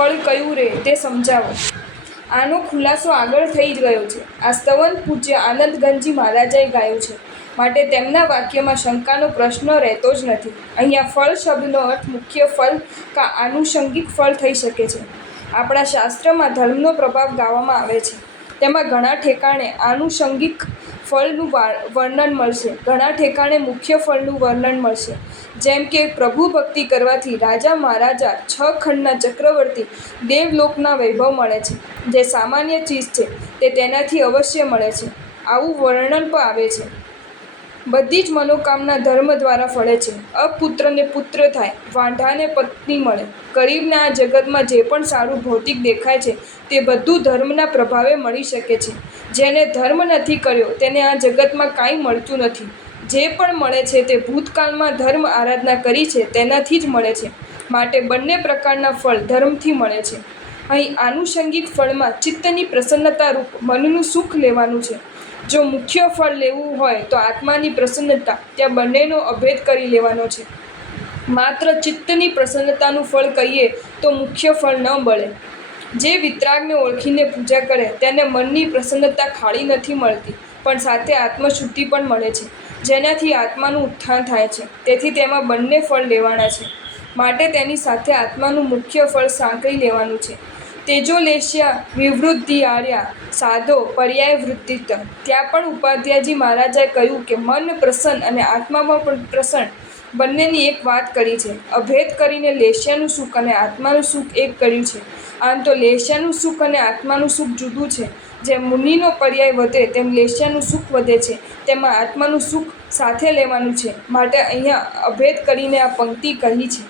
ફળ કયું રે તે સમજાવો। આનો ખુલાસો આગળ થઈ જ ગયો છે। આ સ્તવન પૂજ્ય આનંદગંજી મહારાજાએ ગાયું છે, માટે તેમના વાક્યમાં શંકાનો પ્રશ્ન રહેતો જ નથી। અહીંયા ફળ શબ્દનો અર્થ મુખ્ય ફળ કા આનુષંગિક ફળ થઈ શકે છે। આપણા શાસ્ત્રમાં ધર્મનો પ્રભાવ ગાવામાં આવે છે, તેમાં ઘણા ઠેકાણે આનુષંગિક ફળનું વર્ણન મળશે, ઘણા ઠેકાણે મુખ્ય ફળનું વર્ણન મળશે। જેમ કે પ્રભુ ભક્તિ કરવાથી રાજા મહારાજા 6 ખંડના ચક્રવર્તી દેવલોકના વૈભવ મળે છે, જે સામાન્ય ચીજ છે તે તેનાથી અવશ્ય મળે છે, આવું વર્ણન પણ આવે છે। બધી જ મનોકામના ધર્મ દ્વારા ફળે છે। અપુત્રને પુત્ર થાય, વાંઢાને પત્ની મળે, ગરીબને આ જગતમાં જે પણ સારું ભૌતિક દેખાય છે તે બધું ધર્મના પ્રભાવે મળી શકે છે। જેને ધર્મ નથી કર્યો તેને આ જગતમાં કાંઈ મળતું નથી। જે પણ મળે છે તે ભૂતકાળમાં ધર્મ આરાધના કરી છે તેનાથી જ મળે છે, માટે બંને પ્રકારના ફળ ધર્મથી મળે છે। અહીં આનુષંગિક ફળમાં ચિત્તની પ્રસન્નતા રૂપ મનનું સુખ લેવાનું છે। જો મુખ્ય ફળ લેવું હોય તો આત્માની પ્રસન્નતા, ત્યાં બંનેનો અભેદ કરી લેવાનો છે। માત્ર ચિત્તની પ્રસન્નતાનું ફળ કહીએ તો મુખ્ય ફળ ન મળે। જે વિતરાગને ઓળખીને પૂજા કરે તેને મનની પ્રસન્નતા ખાલી નથી મળતી, પણ સાથે આત્મશુદ્ધિ પણ મળે છે, જેનાથી આત્માનું ઉત્થાન થાય છે। તેથી તેમાં બંને ફળ લેવાના છે, માટે તેની સાથે આત્માનું મુખ્ય ફળ સાંકળી લેવાનું છે। તેજોલેશ્યા વિવૃદ્ધિયાર્યા સાધો પર્યાય વૃત્તિત। ત્યાં પણ ઉપાધ્યાયજી મહારાજાએ કહ્યું કે મન પ્રસન્ન અને આત્મામાં પણ પ્રસન્ન બંનેની એક વાત કરી છે। અભેદ કરીને લેશ્યાનું સુખ અને આત્માનું સુખ એક કર્યું છે। આમ તો લેશ્યાનું સુખ અને આત્માનું સુખ જુદું છે। જેમ મુનિનો પર્યાય વધે તેમ લેશ્યાનું સુખ વધે છે, તેમાં આત્માનું સુખ સાથે લેવાનું છે, માટે અહીંયા અભેદ કરીને આ પંક્તિ કહી છે।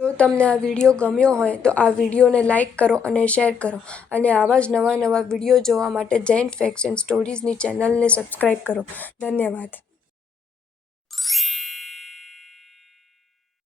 જો તમને આ વિડીયો ગમ્યો હોય તો આ વિડીયોને લાઇક કરો અને શેર કરો, અને આવા જ નવા વિડીયો જોવા માટે જૈન ફેક્ટ્સ એન્ડ સ્ટોરીઝની ચેનલને સબસ્ક્રાઈબ કરો। ધન્યવાદ।